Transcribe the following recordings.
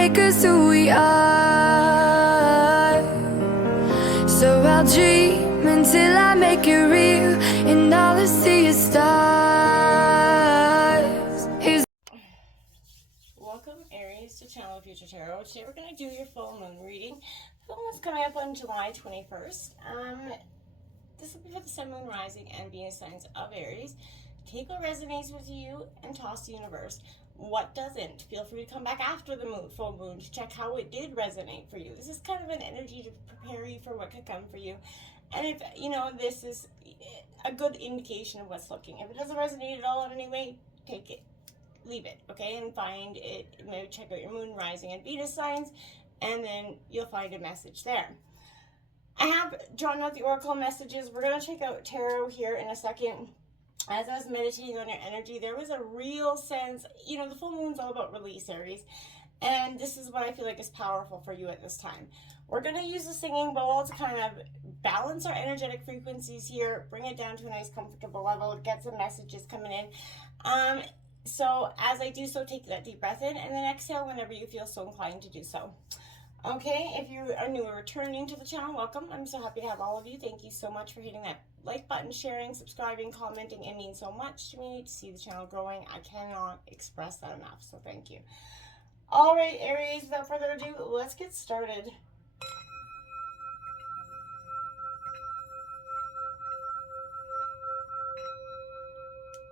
make us who we are. So I'll dream until I make it real, and all I see is stars. Welcome, Aries, to Channel Future Tarot. Today we're going to do your full moon reading. The full moon's coming up on July 21st. This will be for the Sun, Moon, Rising, and Venus signs of Aries. Take what resonates with you and toss the universe. What doesn't? Feel free to come back after the full moon to check how it did resonate for you. This is kind of an energy to prepare you for what could come for you. And if, this is a good indication of what's looking. If it doesn't resonate at all in any way, take it. Leave it, okay? And find it, maybe check out your moon, rising, and Venus signs, and then you'll find a message there. I have drawn out the oracle messages. We're going to check out tarot here in a second. As I was meditating on your energy, there was a real sense, the full moon's all about release, Aries. And this is what I feel like is powerful for you at this time. We're going to use the singing bowl to kind of balance our energetic frequencies here, bring it down to a nice comfortable level, get some messages coming in. So as I do so, take that deep breath in and then exhale whenever you feel so inclined to do so. Okay, if you are new or returning to the channel, welcome. I'm so happy to have all of you. Thank you so much for hitting that like button, sharing, subscribing, commenting. It means so much to me to see the channel growing. I cannot express that enough, so thank you. All right, Aries, without further ado, let's get started.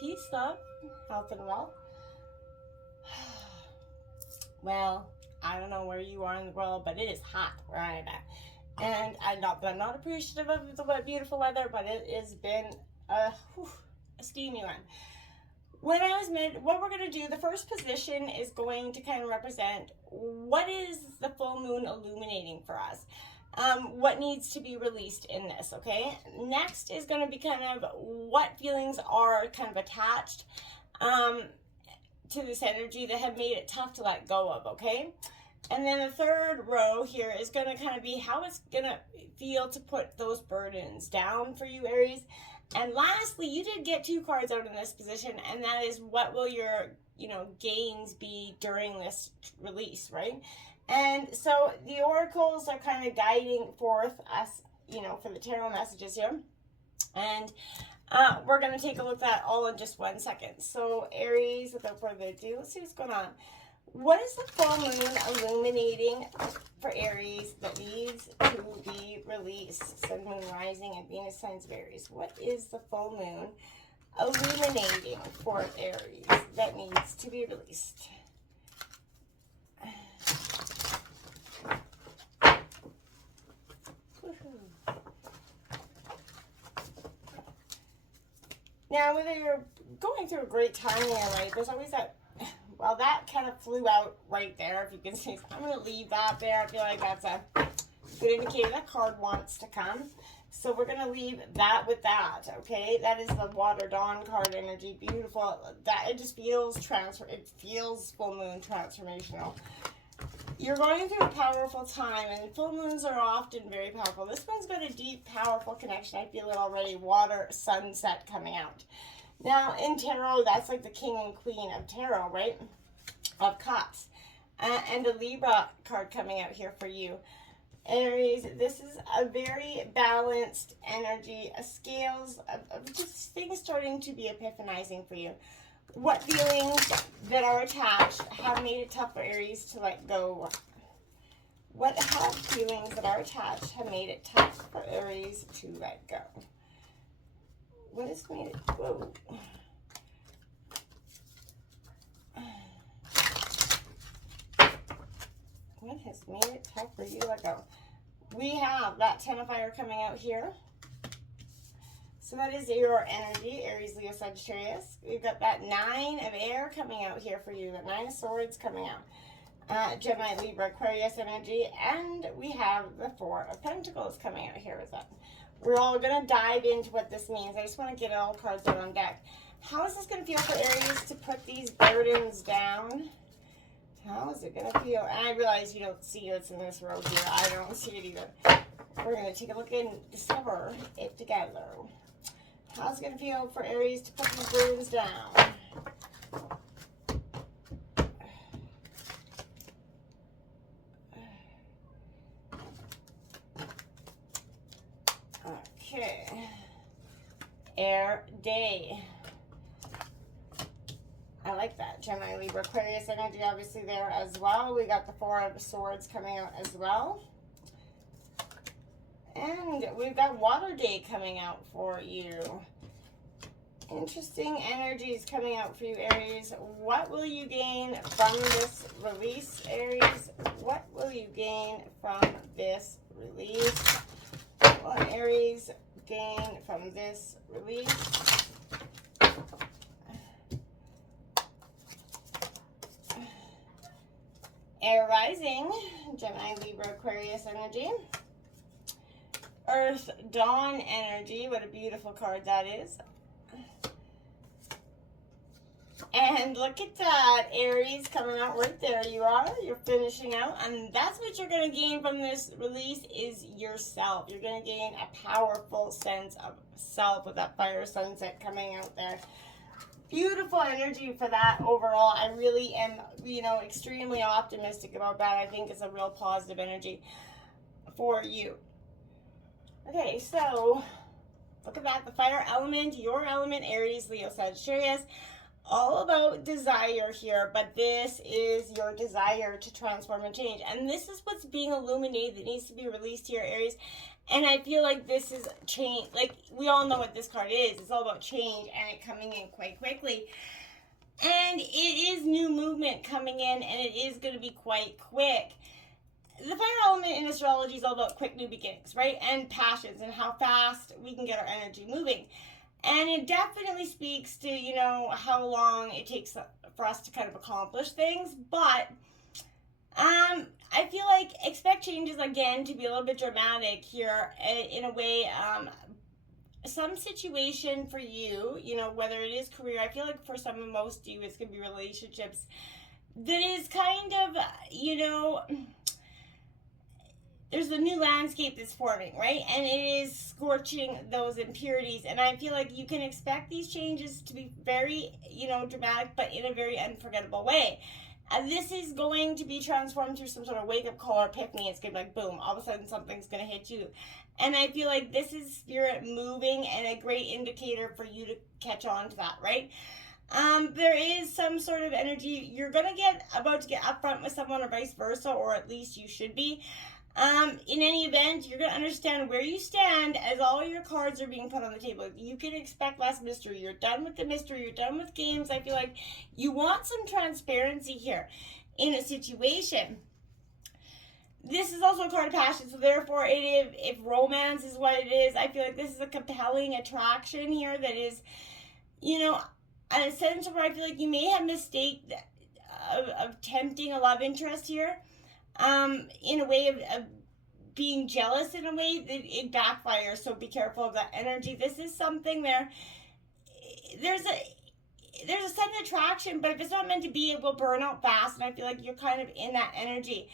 Peace, love, health, and wealth. Well, I don't know where you are in the world, but it is hot where I'm at. And I'm not appreciative of the beautiful weather, but it has been a steamy one. What we're going to do, the first position is going to kind of represent what is the full moon illuminating for us. What needs to be released in this, okay? Next is going to be kind of what feelings are kind of attached to this energy that have made it tough to let go of, okay? And then the third row here is going to kind of be how it's going to feel to put those burdens down for you, Aries. And lastly, you did get 2 cards out in this position, and that is what will your, gains be during this release, right? And so the oracles are kind of guiding forth us, for the tarot messages here. And we're going to take a look at that all in just 1 second. So Aries, without further ado, let's see what's going on. What is the full moon illuminating for Aries that needs to be released? Sun, Moon, Rising, and Venus signs of Aries. What is the full moon illuminating for Aries that needs to be released? Now, whether you're going through a great time in your life, there's always that, well, that kind of flew out right there, if you can see. So I'm going to leave that there. I feel like that's a good indicator that card wants to come. So we're going to leave that with that, okay? That is the Water Dawn card energy. Beautiful. That it just feels it feels full moon transformational. You're going through a powerful time, and full moons are often very powerful. This one's got a deep, powerful connection. I feel it already. Water, sunset coming out. Now, in tarot, that's like the king and queen of tarot, right? Of cups. And a Libra card coming out here for you. Aries, this is a very balanced energy, a scales of just things starting to be epiphanizing for you. What feelings that are attached have made it tough for Aries to let go? What feelings that are attached have made it tough for Aries to let go? What has made it go? What has made it tough for you to let go? We have that 10 of fire coming out here. So that is your energy, Aries, Leo, Sagittarius. We've got that 9 of air coming out here for you. The 9 of swords coming out. Gemini, Libra, Aquarius energy. And we have the 4 of pentacles coming out here with that. We're all going to dive into what this means. I just want to get all cards out on deck. How is this going to feel for Aries to put these burdens down? How is it going to feel? And I realize you don't see what's in this row here. I don't see it either. We're going to take a look and discover it together. How's it going to feel for Aries to put these burdens down? Okay. Air day. I like that. Gemini, Libra, Aquarius energy obviously there as well. We got the Four of Swords coming out as well. And we've got Water Day coming out for you. Interesting energies coming out for you, Aries. What will you gain from this release, Aries? What will you gain from this release? What will Aries gain from this release? Air rising, Gemini, Libra, Aquarius energy. Earth dawn energy. What a beautiful card that is. And look at that, Aries coming out right there. You are. You're finishing out. And that's what you're going to gain from this release is yourself. You're going to gain a powerful sense of self with that fire sunset coming out there. Beautiful energy for that overall. I really am, you know, extremely optimistic about that. I think it's a real positive energy for you. Okay, so look at that. The fire element, your element, Aries, Leo, Sagittarius. All about desire here, but this is your desire to transform and change. And this is what's being illuminated that needs to be released here, Aries. And I feel like this is change. Like, we all know what this card is. It's all about change and it coming in quite quickly. And it is new movement coming in, and it is going to be quite quick. The fire element in astrology is all about quick new beginnings, right? And passions and how fast we can get our energy moving. And it definitely speaks to, you know, how long it takes for us to kind of accomplish things. But I feel like expect changes again to be a little bit dramatic here in a way. Some situation for you, you know, whether it is career, I feel like for some of most of you, it's going to be relationships that is kind of, you know, there's a new landscape that's forming, right? And it is scorching those impurities. And I feel like you can expect these changes to be very, you know, dramatic, but in a very unforgettable way. This is going to be transformed through some sort of wake-up call or epiphany. It's going to be like, boom, all of a sudden something's going to hit you. And I feel like this is spirit moving and a great indicator for you to catch on to that, right? There is some sort of energy. You're going to get about to get upfront with someone or vice versa, or at least you should be. In any event, you're going to understand where you stand as all your cards are being put on the table. You can expect less mystery. You're done with the mystery. You're done with games. I feel like you want some transparency here in a situation. This is also a card of passion, so therefore, if romance is what it is, I feel like this is a compelling attraction here that is, you know, a sense where I feel like you may have mistake of tempting a love interest here. In a way of being jealous in a way that it backfires, so be careful of that energy. This is something there's a sudden attraction, but if it's not meant to be, it will burn out fast, and I feel like you're kind of in that energy.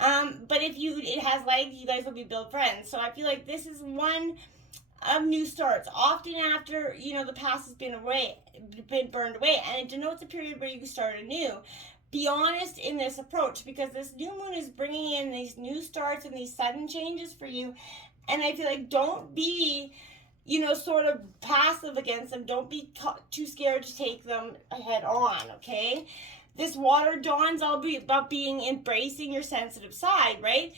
But if it has legs, you guys will be build friends. So I feel like this is one of new starts, often after, you know, the past has been burned away, and it denotes a period where you can start anew. Be honest in this approach, because this new moon is bringing in these new starts and these sudden changes for you. And I feel like don't be, you know, sort of passive against them. Don't be too scared to take them head on, okay? This water dawn's all about embracing your sensitive side, right?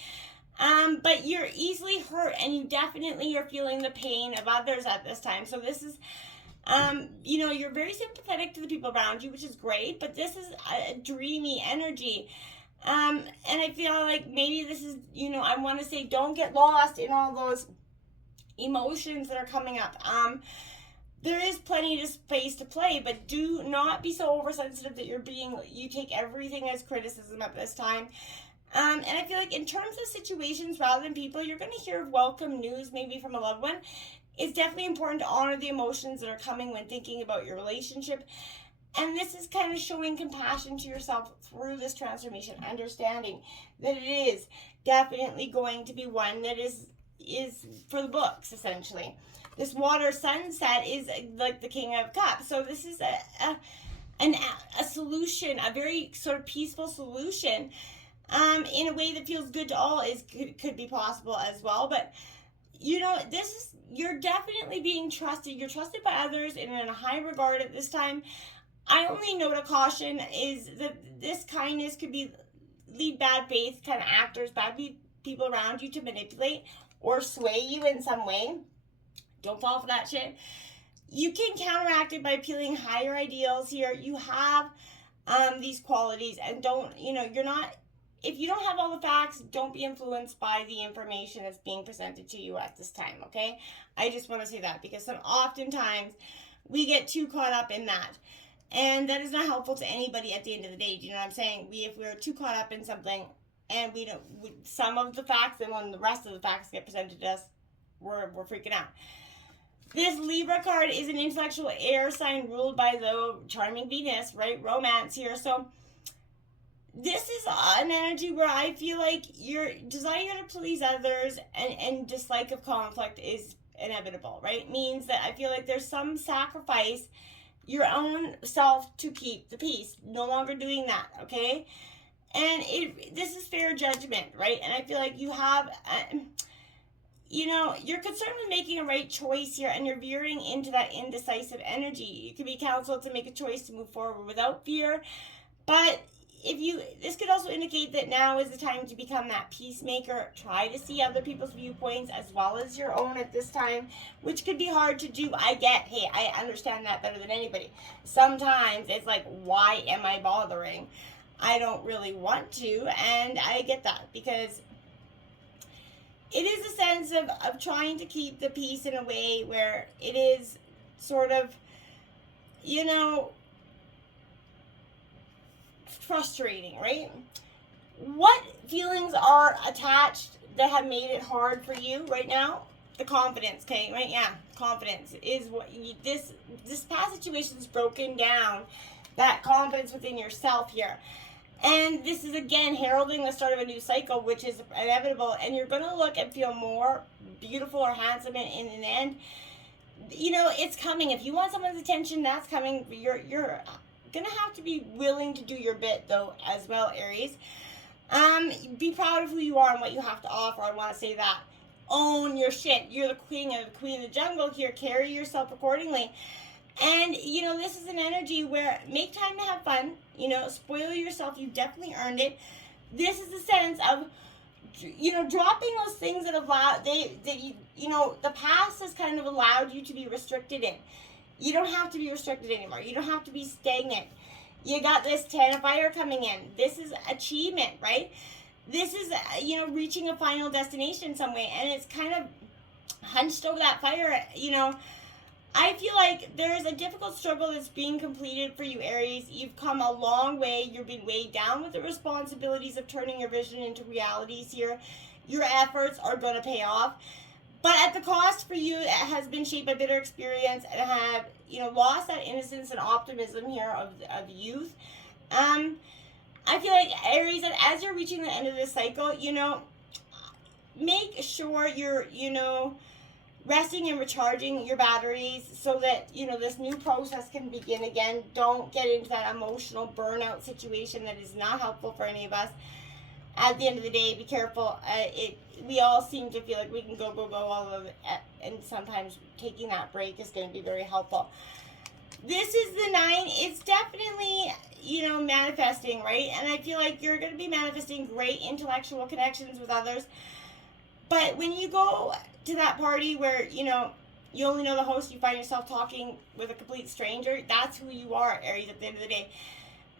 But you're easily hurt, and you definitely are feeling the pain of others at this time. So this is, you know, you're very sympathetic to the people around you, which is great, but this is a dreamy energy. And I feel like maybe this is, you know, I want to say don't get lost in all those emotions that are coming up. There is plenty of space to play, but do not be so oversensitive that you take everything as criticism at this time. And I feel like in terms of situations rather than people, you're going to hear welcome news maybe from a loved one. It's definitely important to honor the emotions that are coming when thinking about your relationship. And this is kind of showing compassion to yourself through this transformation, understanding that it is definitely going to be one that is for the books, essentially. This water sunset is like the King of Cups. So this is a solution, a very sort of peaceful solution, in a way that feels good to all could be possible as well. But you're definitely being trusted. You're trusted by others and in a high regard at this time. I only note a caution is that this kindness could be lead bad faith kind of actors, bad people around you to manipulate or sway you in some way. Don't fall for that shit. You can counteract it by appealing higher ideals here. You have these qualities, and you're not, if you don't have all the facts, don't be influenced by the information that's being presented to you at this time, okay? I just want to say that because oftentimes we get too caught up in that. And that is not helpful to anybody at the end of the day. Do you know what I'm saying? If we're too caught up in something and some of the facts, and when the rest of the facts get presented to us, we're freaking out. This Libra card is an intellectual air sign ruled by the charming Venus, right? Romance here. So this is an energy where I feel like your desire to please others and dislike of conflict is inevitable, right? Means that I feel like there's some sacrifice your own self to keep the peace. No longer doing that, okay? And this is fair judgment, right? And I feel like you have, you're concerned with making a right choice here, and you're veering into that indecisive energy. You could be counseled to make a choice to move forward without fear, but this could also indicate that now is the time to become that peacemaker. Try to see other people's viewpoints as well as your own at this time, which could be hard to do. I understand that better than anybody. Sometimes it's like, why am I bothering? I don't really want to, and I get that because it is a sense of trying to keep the peace in a way where it is sort of, frustrating, right? What feelings are attached that have made it hard for you right now? The confidence, okay, right? Yeah, confidence is what this past situation's broken down that confidence within yourself here. And this is again heralding the start of a new cycle, which is inevitable, and you're gonna look and feel more beautiful or handsome in the end. It's coming. If you want someone's attention, that's coming. You're gonna have to be willing to do your bit though as well, Aries. Be proud of who you are and what you have to offer. I want to say that. Own your shit. You're the queen of the jungle here. Carry yourself accordingly. And this is an energy where make time to have fun. Spoil yourself. You've definitely earned it. This is a sense of dropping those things that the past has kind of allowed you to be restricted in. You don't have to be restricted anymore. You don't have to be stagnant. You got this 10 of fire coming in. This is achievement, right? This is, reaching a final destination in some way. And it's kind of hunched over that fire, I feel like there's a difficult struggle that's being completed for you, Aries. You've come a long way. You're being weighed down with the responsibilities of turning your vision into realities here. Your efforts are going to pay off. But at the cost for you, it has been shaped by bitter experience and have, lost that innocence and optimism here of youth. I feel like, Aries, that as you're reaching the end of this cycle, make sure you're, resting and recharging your batteries so that, this new process can begin again. Don't get into that emotional burnout situation that is not helpful for any of us. At the end of the day, be careful. We all seem to feel like we can go all of it, and sometimes taking that break is going to be very helpful. This is the 9. It's definitely, manifesting, right? And I feel like you're going to be manifesting great intellectual connections with others. But when you go to that party where, you only know the host, you find yourself talking with a complete stranger, that's who you are, Aries, at the end of the day.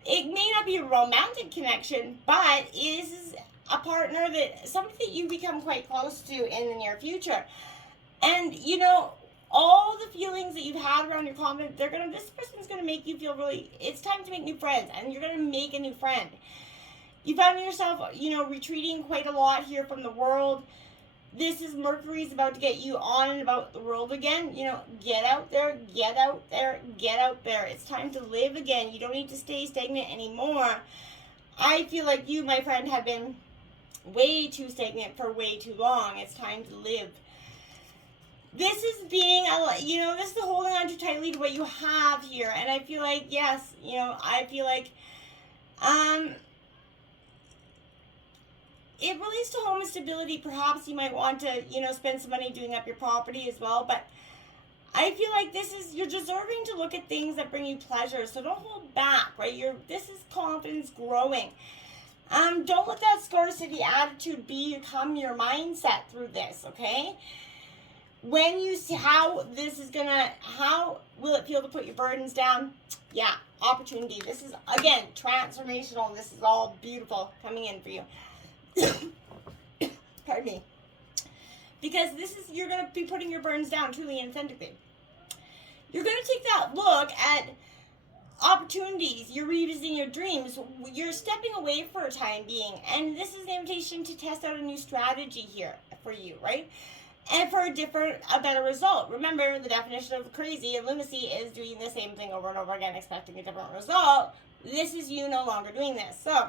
It may not be a romantic connection, but it is a partner somebody that you become quite close to in the near future. And, all the feelings that you've had around your confidence, this person's going to make you feel it's time to make new friends, and you're going to make a new friend. You found yourself, retreating quite a lot here from the world. This is Mercury's about to get you on and about the world again. Get out there, get out there, get out there. It's time to live again. You don't need to stay stagnant anymore. I feel like you, my friend, have been way too stagnant for way too long. It's time to live. This is this is the holding on too tightly to what you have here. And I feel like, yes, it relates to home and stability. Perhaps you might want to, spend some money doing up your property as well. But I feel like you're deserving to look at things that bring you pleasure. So don't hold back, right? This is confidence growing. Don't let that scarcity attitude become your mindset through this, okay? When you see how will it feel to put your burdens down? Yeah, opportunity. This is, again, transformational. This is all beautiful coming in for you. Pardon me. Because you're going to be putting your burdens down truly and authentically. You're going to take that look at opportunities. You're revisiting your dreams. You're stepping away for a time being. And this is an invitation to test out a new strategy here for you, right? And for a better result. Remember, the definition of crazy and lunacy is doing the same thing over and over again, expecting a different result. This is you no longer doing this. So,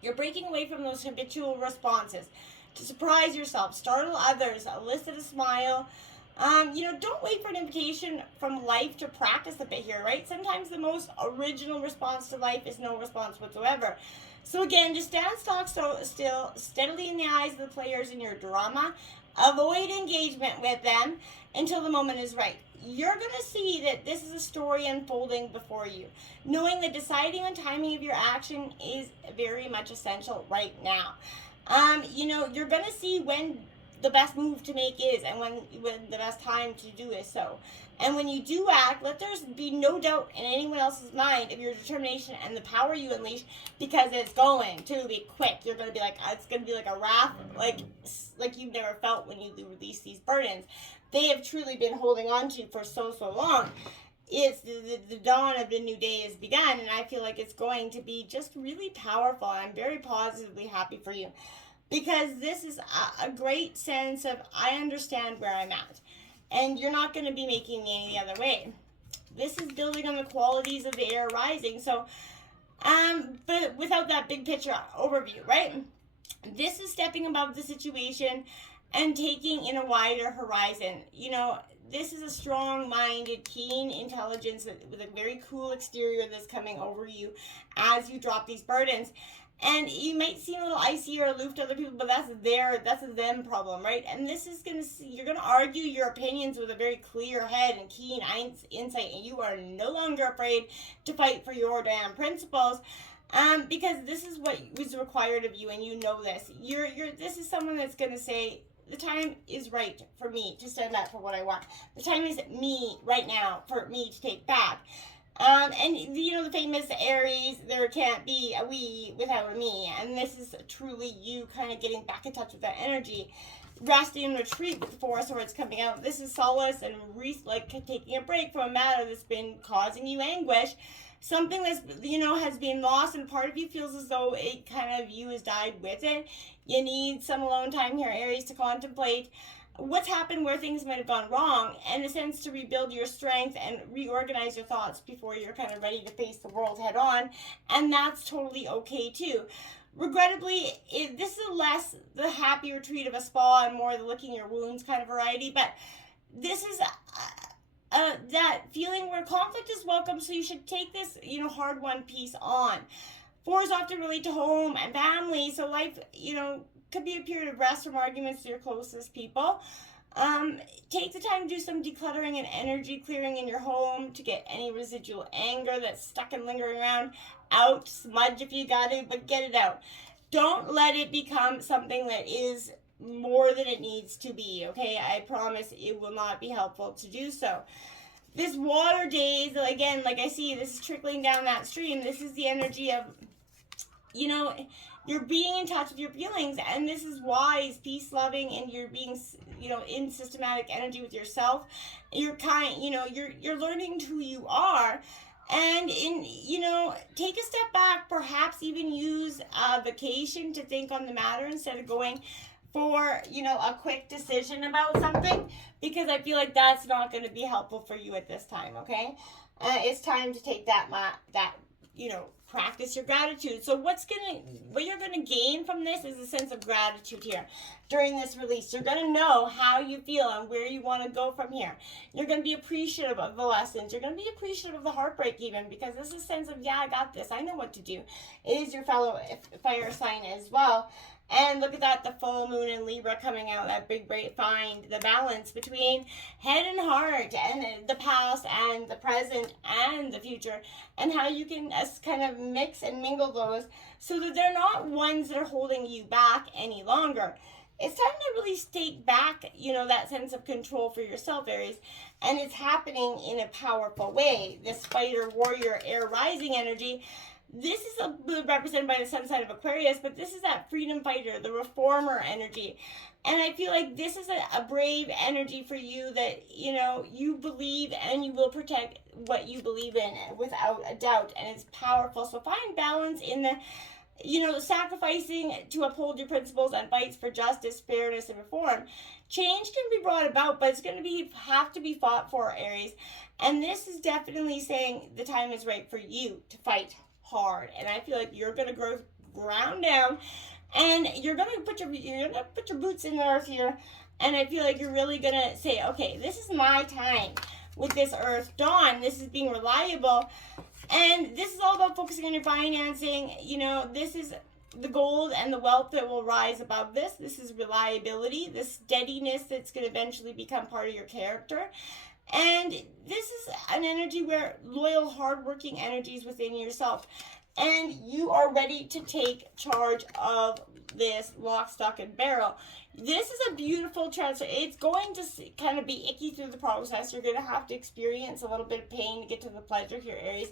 you're breaking away from those habitual responses to surprise yourself, startle others, elicit a smile. Don't wait for an invitation from life to practice a bit here, right? Sometimes the most original response to life is no response whatsoever. So again, just stand stock still, steadily in the eyes of the players in your drama. Avoid engagement with them until the moment is right. You're going to see that this is a story unfolding before you. Knowing that deciding on timing of your action is very much essential right now. You're going to see when the best move to make is and when the best time to do is so. And when you do act, let there be no doubt in anyone else's mind of your determination and the power you unleash, because it's going to be quick. You're going to be like, it's going to be like a wrath, like you've never felt when you release these burdens. They have truly been holding on to for so long. It's the dawn of the new day has begun, and I feel like it's going to be just really powerful. I'm very positively happy for you, because this is a great sense of, I understand where I'm at, and you're not going to be making me any other way. This is building on the qualities of the air rising. So, but without that big picture overview, right? This is stepping above the situation and taking in a wider horizon. This is a strong-minded, keen intelligence with a very cool exterior that's coming over you as you drop these burdens. And you might seem a little icy or aloof to other people, but that's a them problem, right? And this is you're gonna argue your opinions with a very clear head and keen insight, and you are no longer afraid to fight for your damn principles, because this is what is required of you, and you know this. This is someone that's gonna say, the time is right for me to stand up for what I want. The time is me right now for me to take back. And the famous Aries, there can't be a we without a me. And this is truly you kind of getting back in touch with that energy. Resting and retreat with the Four of Swords coming out. This is solace and taking a break from a matter that's been causing you anguish. Something that's, has been lost, and part of you feels as though it kind of, you has died with it. You need some alone time here, Aries, to contemplate what's happened, where things might have gone wrong, and a sense to rebuild your strength and reorganize your thoughts before you're kind of ready to face the world head on. And that's totally okay too. Regrettably, this is less the happy retreat of a spa and more the licking your wounds kind of variety, but this is that feeling where conflict is welcome, so you should take this hard won piece on. Fours often relate to home and family, so life could be a period of rest from arguments to your closest people. Take the time to do some decluttering and energy clearing in your home to get any residual anger that's stuck and lingering around out. Smudge if you got to, but get it out. Don't let it become something that is more than it needs to be, okay? I promise it will not be helpful to do so. This water days, again, like I see, this is trickling down that stream. This is the energy of, you're being in touch with your feelings, and this is wise, peace-loving, and you're being, in systematic energy with yourself. You're you're learning who you are, and take a step back, perhaps even use a vacation to think on the matter instead of going for, a quick decision about something, because I feel like that's not going to be helpful for you at this time, okay? It's time to take practice your gratitude. So what you're going to gain from this is a sense of gratitude here during this release. You're going to know how you feel and where you want to go from here. You're going to be appreciative of the lessons. You're going to be appreciative of the heartbreak even, because this is a sense of, I got this. I know what to do. It is your fellow fire sign as well. And look at that, the full moon in Libra coming out, that big great find, the balance between head and heart, and the past and the present and the future, and how you can kind of mix and mingle those so that they're not ones that are holding you back any longer. It's time to really take back, that sense of control for yourself, Aries. And it's happening in a powerful way. This fighter, warrior, air rising energy. This is represented by the sun sign of Aquarius, but this is that freedom fighter, the reformer energy. And I feel like this is a brave energy for you that, you believe and you will protect what you believe in without a doubt. And it's powerful. So find balance in the sacrificing to uphold your principles and fights for justice, fairness, and reform. Change can be brought about, but it's going to have to be fought for, Aries. And this is definitely saying the time is right for you to fight hard. And I feel like you're going to ground down, and you're going to put your boots in the earth here. And I feel like you're really going to say, okay, this is my time with this earth dawn. This is being reliable. And this is all about focusing on your financing. This is the gold and the wealth that will rise above this. This is reliability, this steadiness that's going to eventually become part of your character. And this is an energy where loyal, hardworking energies within yourself. And you are ready to take charge of this lock, stock, and barrel. This is a beautiful transfer. It's going to kind of be icky through the process. You're going to have to experience a little bit of pain to get to the pleasure here, Aries.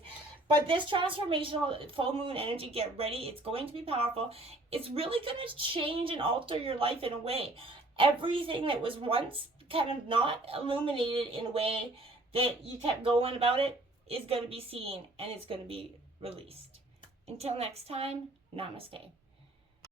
But this transformational full moon energy, get ready. It's going to be powerful. It's really going to change and alter your life in a way. Everything that was once kind of not illuminated in a way that you kept going about it is going to be seen, and it's going to be released. Until next time, namaste.